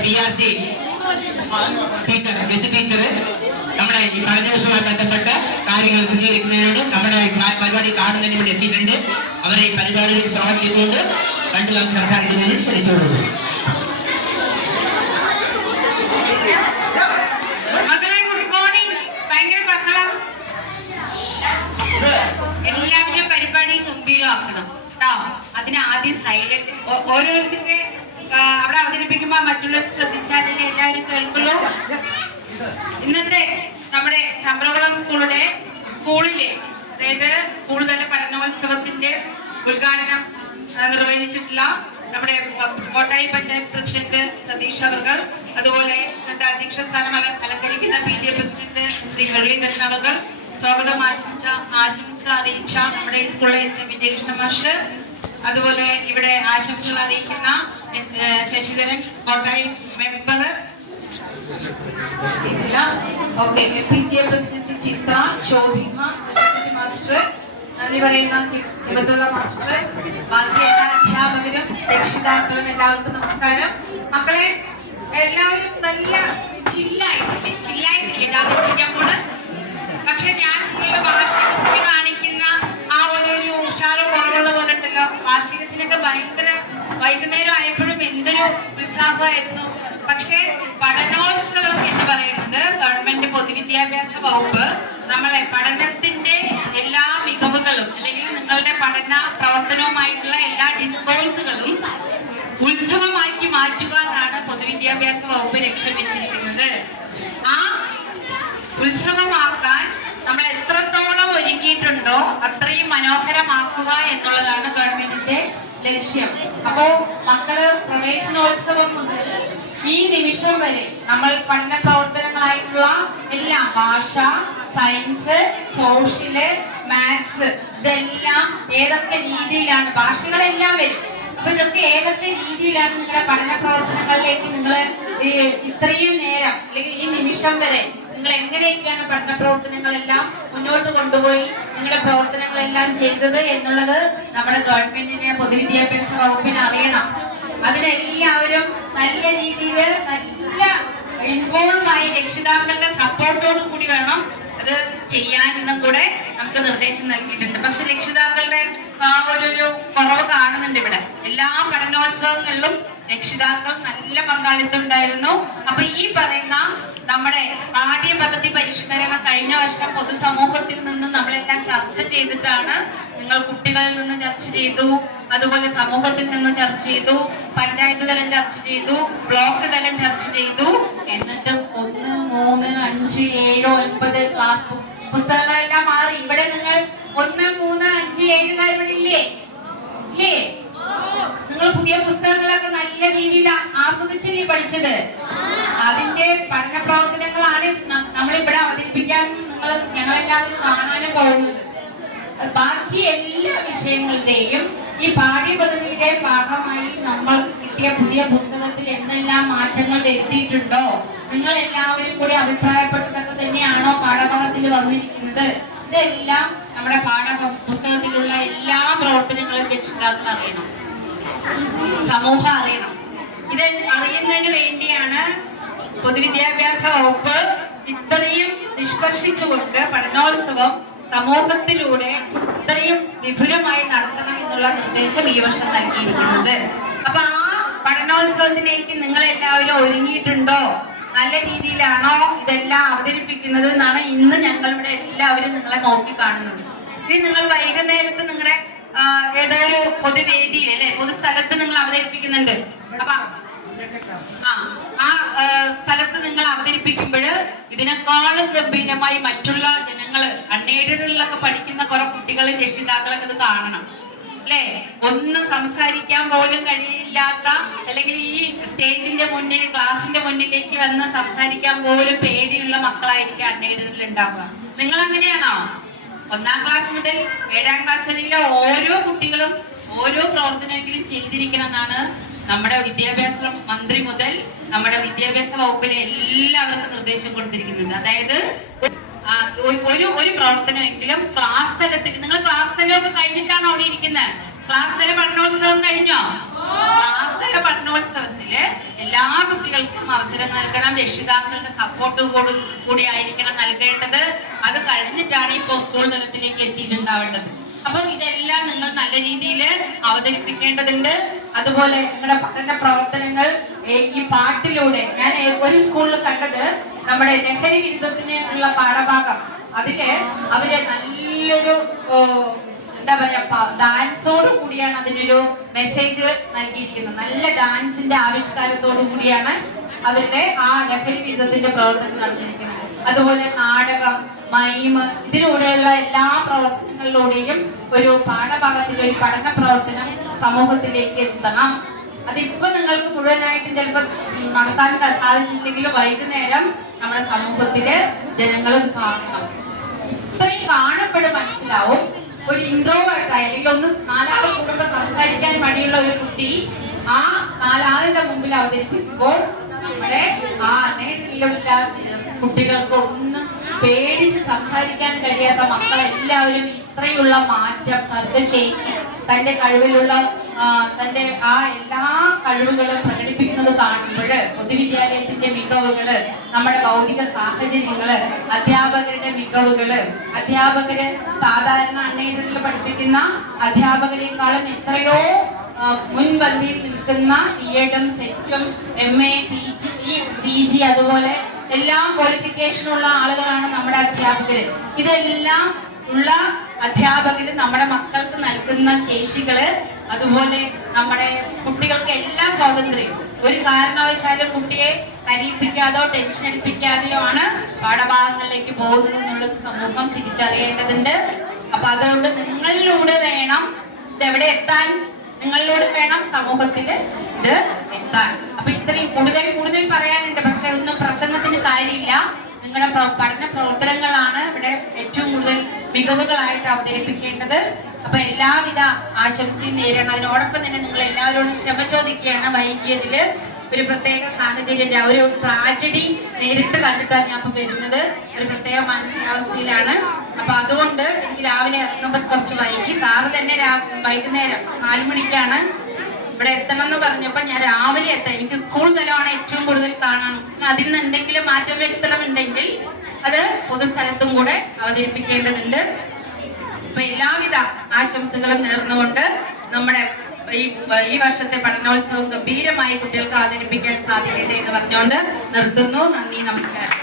നമ്മുടെ PRC teacher നമ്മുടെ ഈ പഠന ദിവസവുമായി ബന്ധപ്പെട്ട കാര്യങ്ങൾ വിശദീകരിക്കുന്നതിനോട് നമ്മുടെ പരിപാടി കാണുന്നതിന് വേണ്ടി എത്തിയിട്ടുണ്ട്. അവരെ ഈ പരിപാടിയിൽ സ്വാഗതം ചെയ്തുകൊണ്ട് രണ്ടു വാക്ക് സംസാരിക്കുന്നതിന് ക്ഷണിച്ചോളൂ. എല്ലാവരും പരിപാടി ഗംഭീരമാക്കണം കേട്ടോ. അതിന് ആദ്യം സൈലന്റ് ഓരോരുത്തരുടെ അവിടെ അവതരിപ്പിക്കുമ്പോ മറ്റുള്ളവർ ശ്രദ്ധിച്ചാലല്ലേ എല്ലാവരും കേൾക്കുള്ളൂ. ഇന്നത്തെ നമ്മുടെ ചമ്പ്രകുളം സ്കൂളിലെ അതായത് സ്കൂൾ തല പഠനോത്സവത്തിന്റെ ഉദ്ഘാടനം നിർവഹിച്ചിട്ടുള്ള നമ്മുടെ കോട്ടായി പഞ്ചായത്ത് പ്രസിഡന്റ് സതീഷ് അവർ, അതുപോലെ ഇന്നത്തെ അധ്യക്ഷ സ്ഥാനം അലങ്കരിക്കുന്ന PTA പ്രസിഡന്റ് ശ്രീ മുരളീധരൻ അവർ, സ്വാഗതം ആശംസ അറിയിച്ച നമ്മുടെ സ്കൂളിലെ വിജയകൃഷ്ണ മാഷ്, അതുപോലെ ഇവിടെ ആശംസകൾ അറിയിക്കുന്ന Sasidharan Kottayi member, PTA president Chithra, Shobhika master, നന്ദി പറയുന്ന ഹിമത്തുള്ള മാസ്റ്റർ, ബാക്കി എല്ലാ അധ്യാപകരും രക്ഷിതാക്കളും എല്ലാവർക്കും നമസ്കാരം. മക്കളെ എല്ലാവരും നല്ല ചില്ലായിട്ടില്ലേ ഇതാഘോഷിക്കാൻ പോണ്. പക്ഷെ ഞാൻ നിങ്ങളുടെ വാർഷികത്തിന് കാണിക്കുന്ന ആ ഒരു ഉഷാറും കുറവുള്ള പോലെ ഉണ്ടല്ലോ. വാർഷികത്തിനൊക്കെ ഭയങ്കര വൈകുന്നേരം ആയപ്പോഴും എന്തൊരു ഉത്സാഹമായിരുന്നു. പക്ഷെ പഠനോത്സവം എന്ന് പറയുന്നത് ഗവൺമെന്റ് പൊതുവിദ്യാഭ്യാസ വകുപ്പ് നമ്മളെ പഠനത്തിന്റെ എല്ലാ മികവുകളും അല്ലെങ്കിൽ നിങ്ങളുടെ പഠന പ്രവർത്തനവുമായിട്ടുള്ള എല്ലാ ഡിസ്കോഴ്സുകളും ഉത്സവമാക്കി മാറ്റുക എന്നാണ് പൊതുവിദ്യാഭ്യാസ വകുപ്പ് ലക്ഷ്യം വെച്ചിരിക്കുന്നത്. ആ ഉത്സവമാക്കാൻ നമ്മൾ എത്രത്തോളം ഒരുങ്ങിയിട്ടുണ്ടോ അത്രയും മനോഹരമാക്കുക എന്നുള്ളതാണ് ഗവൺമെന്റിന്റെ ലക്ഷ്യം. അപ്പോ മക്കള് പ്രവേശനോത്സവം മുതൽ ഈ നിമിഷം വരെ നമ്മൾ പഠന പ്രവർത്തനങ്ങളായിട്ടുള്ള എല്ലാം ഭാഷ, സയൻസ്, സോഷ്യല്, മാത്സ് ഇതെല്ലാം ഏതൊക്കെ രീതിയിലാണ്, ഭാഷകളെല്ലാം വരും. അപ്പൊ ഇതൊക്കെ ഏതൊക്കെ രീതിയിലാണ് നിങ്ങളുടെ പഠന പ്രവർത്തനങ്ങളിലേക്ക് നിങ്ങൾ ഇത്രയും നേരം അല്ലെങ്കിൽ ഈ നിമിഷം വരെ നിങ്ങൾ എങ്ങനെയൊക്കെയാണ് പഠന പ്രവർത്തനങ്ങളെല്ലാം മുന്നോട്ട് കൊണ്ടുപോയി നിങ്ങളുടെ പ്രവർത്തനങ്ങളെല്ലാം ചെയ്തത് എന്നുള്ളത് നമ്മുടെ ഗവൺമെന്റിന് പൊതുവിദ്യാഭ്യാസ വകുപ്പിന് അറിയണം. അതിനെല്ലാവരും നല്ല രീതിയിൽ നല്ല ഇൻവോൾവായി രക്ഷിതാക്കളുടെ സപ്പോർട്ടോടു കൂടി വേണം അത് ചെയ്യാനെന്നും കൂടെ നമുക്ക് നിർദ്ദേശം നൽകിയിട്ടുണ്ട്. പക്ഷെ രക്ഷിതാക്കളുടെ ഒരു കുറവ് കാണുന്നുണ്ട് ഇവിടെ. എല്ലാ പഠനോത്സവങ്ങളിലും രക്ഷിതാക്കൾ നല്ല പങ്കാളിത്തം ഉണ്ടായിരുന്നു. അപ്പൊ ഈ പറയുന്ന നമ്മുടെ പാഠ്യപദ്ധതി പരിഷ്കരണം കഴിഞ്ഞ വർഷം പൊതുസമൂഹത്തിൽ നിന്ന് നമ്മളെല്ലാം ചർച്ച ചെയ്തിട്ടാണ്. നിങ്ങൾ കുട്ടികളിൽ നിന്ന് ചർച്ച ചെയ്തു, അതുപോലെ സമൂഹത്തിൽ നിന്ന് ചർച്ച ചെയ്തു, പഞ്ചായത്ത് തലം ചർച്ച ചെയ്തു, ബ്ലോക്ക് തലം ചർച്ച ചെയ്തു. എന്നിട്ട് 1, 3, 5, 7, 9 ക്ലാസ് പുസ്തകങ്ങളെല്ലാം മാറി. ഇവിടെ നിങ്ങൾ 1, 3, 5, 7 ഇവിടെ ഇല്ലേ? നിങ്ങൾ പുതിയ പുസ്തകങ്ങളൊക്കെ നല്ല രീതിയിൽ ആസ്വദിച്ചല്ലേ പഠിച്ചത്? അതിന്റെ പഠന പ്രവർത്തനങ്ങളാണ് നമ്മളിവിടെ അവതരിപ്പിക്കാൻ ഞങ്ങളെല്ലാവരും കാണാനും പോകുന്നത്. ബാക്കി എല്ലാ വിഷയങ്ങളുടെയും ഈ പാഠ്യപദ്ധതിയുടെ ഭാഗമായി നമ്മൾ കിട്ടിയ പുതിയ പുസ്തകത്തിൽ എന്തെല്ലാം മാറ്റങ്ങൾ വരുത്തിയിട്ടുണ്ടോ, നിങ്ങൾ എല്ലാവരും കൂടി അഭിപ്രായപ്പെട്ടതൊക്കെ തന്നെയാണോ പാഠഭാഗത്തിൽ വന്നിരിക്കുന്നത്? ഇതെല്ലാം നമ്മുടെ പാഠപുസ്തകത്തിലുള്ള എല്ലാ പ്രവർത്തനങ്ങളും രക്ഷിതാക്കൾ അറിയണം, സമൂഹം അറിയണം. ഇത് അറിയുന്നതിന് വേണ്ടിയാണ് പൊതുവിദ്യാഭ്യാസ വകുപ്പ് ഇത്രയും നിഷ്കർഷിച്ചുകൊണ്ട് പഠനോത്സവം സമൂഹത്തിലൂടെ ഇത്രയും വിപുലമായി നടത്തണം എന്നുള്ള നിർദ്ദേശം ഈ വർഷം നൽകിയിരിക്കുന്നത്. അപ്പൊ ആ പഠനോത്സവത്തിലേക്ക് നിങ്ങൾ എല്ലാവരും ഒരുങ്ങിയിട്ടുണ്ടോ? നല്ല രീതിയിലാണോ ഇതെല്ലാം അവതരിപ്പിക്കുന്നത് എന്നാണ് ഇന്ന് ഞങ്ങളിവിടെ എല്ലാവരും നിങ്ങളെ നോക്കി കാണുന്നത്. ഇനി നിങ്ങൾ വൈകുന്നേരത്ത് നിങ്ങളുടെ ഏതോ ഒരു പൊതുവേദിയിൽ അല്ലെ പൊതുസ്ഥലത്ത് നിങ്ങൾ അവതരിപ്പിക്കുന്നുണ്ട്. അപ്പൊ ആ സ്ഥലത്ത് നിങ്ങൾ അവതരിപ്പിക്കുമ്പോൾ ഇതിനേക്കാളും ഗംഭീരമായി മറ്റുള്ള ജനങ്ങള് അൺഎയ്ഡഡിലൊക്കെ പഠിക്കുന്ന കുറെ കുട്ടികളും രക്ഷിതാക്കളൊക്കെ ഇത് കാണണം അല്ലെ. ഒന്നും സംസാരിക്കാൻ പോലും കഴിയില്ലാത്ത അല്ലെങ്കിൽ ഈ സ്റ്റേജിന്റെ മുന്നിൽ ക്ലാസിന്റെ മുന്നിലേക്ക് വന്ന് സംസാരിക്കാൻ പോലും പേടിയുള്ള മക്കളായിരിക്കും അൺഎയ്ഡഡിൽ ഉണ്ടാവുക. നിങ്ങൾ അങ്ങനെയാണോ? 1ാം ക്ലാസ് മുതൽ 7ാം ക്ലാസ് വരെയുള്ള ഓരോ കുട്ടികളും ഓരോ പ്രവർത്തനമെങ്കിലും ചെയ്തിരിക്കണം എന്നാണ് നമ്മുടെ വിദ്യാഭ്യാസ മന്ത്രി മുതൽ നമ്മുടെ വിദ്യാഭ്യാസ വകുപ്പിലെ എല്ലാവർക്കും നിർദ്ദേശം കൊടുത്തിരിക്കുന്നത്. അതായത് ഒരു പ്രവർത്തനമെങ്കിലും ക്ലാസ് തലത്തിൽ, നിങ്ങൾ ക്ലാസ് തലമൊക്കെ കഴിഞ്ഞിട്ടാണ് അവിടെ ഇരിക്കുന്നത്. ക്ലാസ് തല പഠനോത്സവം കഴിഞ്ഞോ? ക്ലാസ് തല പഠനോത്സവത്തില് എല്ലാ കുട്ടികളും കുട്ടികൾക്കും അവസരം നൽകണം. രക്ഷിതാക്കളുടെ സപ്പോർട്ട് കൂടി ആയിരിക്കണം നൽകേണ്ടത്. അത് കഴിഞ്ഞിട്ടാണ് ഇപ്പോൾ സ്കൂൾ തലത്തിലേക്ക് എത്തിയിട്ടുണ്ടാവേണ്ടത്. അപ്പൊ ഇതെല്ലാം നിങ്ങൾ നല്ല രീതിയിൽ അവതരിപ്പിക്കേണ്ടതുണ്ട്. അതുപോലെ നിങ്ങളുടെ പഠന പ്രവർത്തനങ്ങൾ ഈ പാട്ടിലൂടെ, ഞാൻ ഒരു സ്കൂളിൽ കണ്ടത് നമ്മുടെ ലഹരി വിരുദ്ധത്തിന് ഉള്ള പാഠഭാഗം, അതില് അവര് നല്ലൊരു എന്താ പറയാ ഡാൻസോട് കൂടിയാണ് അതിനൊരു മെസ്സേജ് നൽകിയിരിക്കുന്നത്. നല്ല ഡാൻസിന്റെ ആവിഷ്കാരത്തോടു കൂടിയാണ് അവരുടെ ആ ലഹരി വിരുദ്ധത്തിന്റെ പ്രവർത്തനം നടന്നിരിക്കുന്നത്. അതുപോലെ നാടകം, മൈമ്, ഇതിലൂടെയുള്ള എല്ലാ പ്രവർത്തനങ്ങളിലൂടെയും ഒരു പാഠഭാഗത്തിലെ ഒരു പഠന പ്രവർത്തനം സമൂഹത്തിലേക്ക് എത്തണം. അതിപ്പോ നിങ്ങൾക്ക് മുഴുവനായിട്ടും ചിലപ്പോൾ നടത്താൻ സാധിച്ചില്ലെങ്കിലും വൈകുന്നേരം നമ്മുടെ സമൂഹത്തില് ജനങ്ങൾ കാണണം. ഇത്രയും കാണപ്പെടും മനസ്സിലാവും. ഒരു ഇൻട്രോവേർട്ടായി അല്ലെങ്കിൽ ഒന്ന് നാലാൾ കൂടുമ്പോൾ സംസാരിക്കാൻ മടിയുള്ള ഒരു കുട്ടി ആ നാലാളിന്റെ മുമ്പിൽ അവതരിപ്പിക്കുമ്പോൾ നമ്മുടെ ആ കുട്ടികൾക്ക് ഒന്നും പേടിച്ച് സംസാരിക്കാൻ കഴിയാത്ത മക്കളെല്ലാവരും ഇത്രയുള്ള മാറ്റം, സർഗശേഷി, തന്റെ കഴിവിലുള്ള തന്റെ ആ എല്ലാ കഴിവുകളും പ്രകടിപ്പിക്കുന്നത് കാണുമ്പോൾ പൊതുവിദ്യാലയത്തിന്റെ മികവുകള്, നമ്മുടെ ഭൗതിക സാഹചര്യങ്ങള്, അധ്യാപകരുടെ മികവുകള്, അധ്യാപകര് സാധാരണ അൺഎയ്ഡഡിൽ പഠിപ്പിക്കുന്ന അധ്യാപകരെക്കാളും എത്രയോ മുൻപന്തിയിൽ നിൽക്കുന്ന ബിഎഡും സെറ്റും MA PG അതുപോലെ എല്ലാ ക്വാളിഫിക്കേഷനുള്ള ആളുകളാണ് നമ്മുടെ അധ്യാപകര്. ഇതെല്ലാം ഉള്ള അധ്യാപകര് നമ്മുടെ മക്കൾക്ക് നൽകുന്ന ശേഷികള്, അതുപോലെ നമ്മുടെ കുട്ടികൾക്ക് എല്ലാ സ്വാതന്ത്ര്യവും, ഒരു കാരണവശാലും കുട്ടിയെ കരയിപ്പിക്കാതോ ടെൻഷൻ അടിപ്പിക്കാതെയോ ആണ് പാഠഭാഗങ്ങളിലേക്ക് പോകുന്നത് എന്നുള്ളത് സമൂഹം തിരിച്ചറിയേണ്ടതുണ്ട്. അപ്പൊ അതുകൊണ്ട് നിങ്ങളിലൂടെ വേണം ഇതെവിടെ എത്താൻ, നിങ്ങളിലൂടെ വേണം സമൂഹത്തില് ഇത് എത്താൻ. അപ്പൊ ഇത്രയും കൂടുതൽ പറയാനുണ്ട്, പക്ഷെ അതൊന്നും പ്രസംഗത്തിന് കാര്യമില്ല. നിങ്ങളുടെ പഠന പ്രവർത്തനങ്ങളാണ് ഇവിടെ ഏറ്റവും കൂടുതൽ മികവുകളായിട്ട് അവതരിപ്പിക്കേണ്ടത്. അപ്പൊ എല്ലാവിധ ആശംസയും നേരണം. അതിനോടൊപ്പം തന്നെ നിങ്ങൾ എല്ലാവരോടും ക്ഷമ ചോദിക്കുകയാണ്. വൈകിയതില് ഒരു പ്രത്യേക സാഹചര്യം, ഒരു ട്രാജഡി നേരിട്ട് കണ്ടിട്ടാണ് ഞാൻ ഇപ്പൊ വരുന്നത്. ഒരു പ്രത്യേക മാനസികാവസ്ഥയിലാണ്. അപ്പൊ അതുകൊണ്ട് എനിക്ക് രാവിലെ ഇറങ്ങുമ്പോൾ കുറച്ച് വൈകി. സാറ് തന്നെ വൈകുന്നേരം 4 മണിക്കാണ് ഇവിടെ എത്തണം എന്ന് പറഞ്ഞപ്പോ ഞാൻ രാവിലെ എത്താം. എനിക്ക് സ്കൂൾ തലമാണ് ഏറ്റവും കൂടുതൽ കാണണം. അതിൽ നിന്ന് എന്തെങ്കിലും മാറ്റം വരുത്തണമെന്നുണ്ടെങ്കിൽ അത് പൊതുസ്ഥലത്തും കൂടെ അവതരിപ്പിക്കേണ്ടതുണ്ട്. അപ്പൊ എല്ലാവിധ ആശംസകളും നേർന്നുകൊണ്ട് നമ്മുടെ ഈ വർഷത്തെ പഠനോത്സവം ഗംഭീരമായി കുട്ടികൾക്ക് അവതരിപ്പിക്കാൻ സാധിക്കട്ടെ എന്ന് പറഞ്ഞുകൊണ്ട് നിർത്തുന്നു. നന്ദി, നമസ്കാരം.